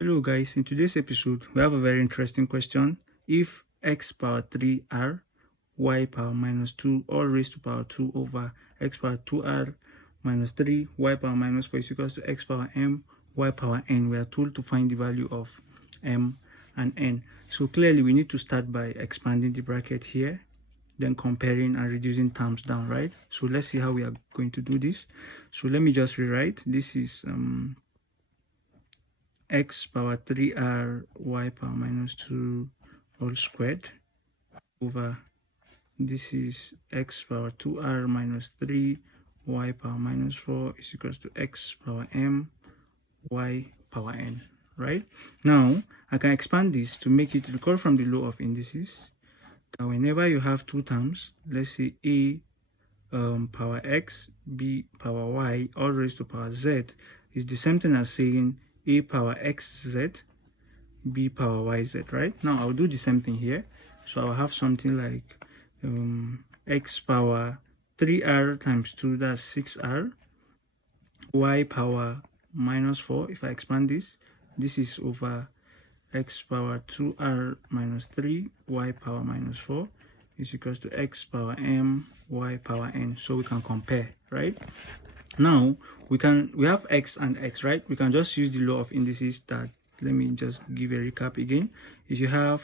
Hello guys, in today's episode we have a very interesting question. If x power 3r, y power minus 2 all raised to power 2 over x power 2r minus 3, y power minus 4 is equals to x power m, y power n, we are told to find the value of m and n. So clearly we need to start by expanding the bracket here, then comparing and reducing terms down, right? So let's see how we are going to do this. So let me just rewrite. This is x power 3r y power minus 2 all squared over this is x power 2r minus 3 y power minus 4 is equals to x power m y power n. Right now I can expand this to make it recall from the law of indices that whenever you have two terms, let's say a power x, b power y all raised to power z, is the same thing as saying a power xz, b power yz, right? Now I'll do the same thing here. So I'll have something like x power 3r times 2, that's 6r, y power minus 4. If I expand this is over x power 2r minus 3 y power minus 4 is equals to x power m y power n. So we can compare, right? Now we have x and x, right? We can just use the law of indices. That, let me just give a recap again. If you have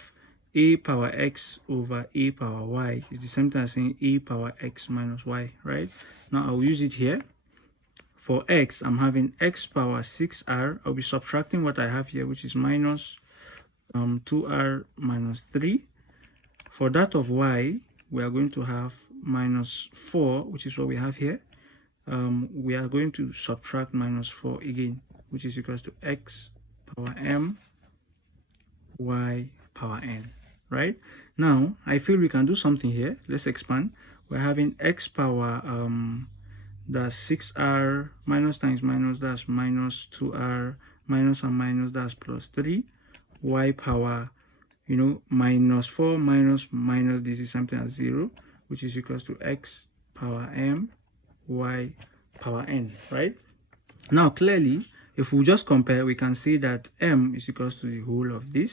a power x over a power y, is the same thing as saying a power x minus y, right? Now I'll use it here. For x, I'm having x power 6r. I'll be subtracting what I have here, which is minus 2r minus 3. For that of y, we are going to have minus 4, which is what we have here. We are going to subtract minus 4 again, which is equals to x power m y power n. Right now I feel we can do something here. Let's expand. We're having x power that's 6r minus times minus, that's minus 2r, minus and minus, that's plus 3, y power minus 4 minus minus, this is something as 0, which is equals to x power m y power n. Right now clearly if we just compare, we can see that m is equals to the whole of this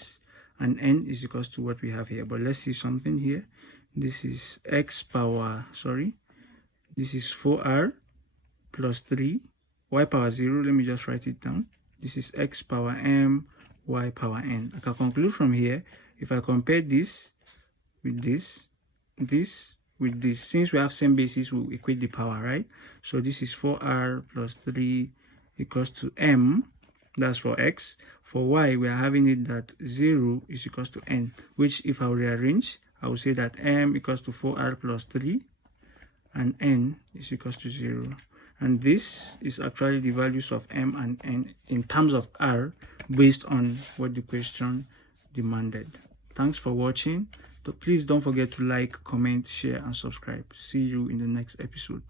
and n is equals to what we have here. But let's see something here. This is x power, this is 4r plus 3 y power 0. Let me just write it down. This is x power m y power n. I can conclude from here, if I compare this with this with this, since we have same basis, we'll equate the power, right? So this is 4r plus 3 equals to m, that's for x. For y, we are having it that 0 is equals to n, which if I rearrange, I will say that m equals to 4r plus 3 and n is equals to 0. And this is actually the values of m and n in terms of r based on what the question demanded. Thanks for watching. So please don't forget to like, comment, share and subscribe. See you in the next episode.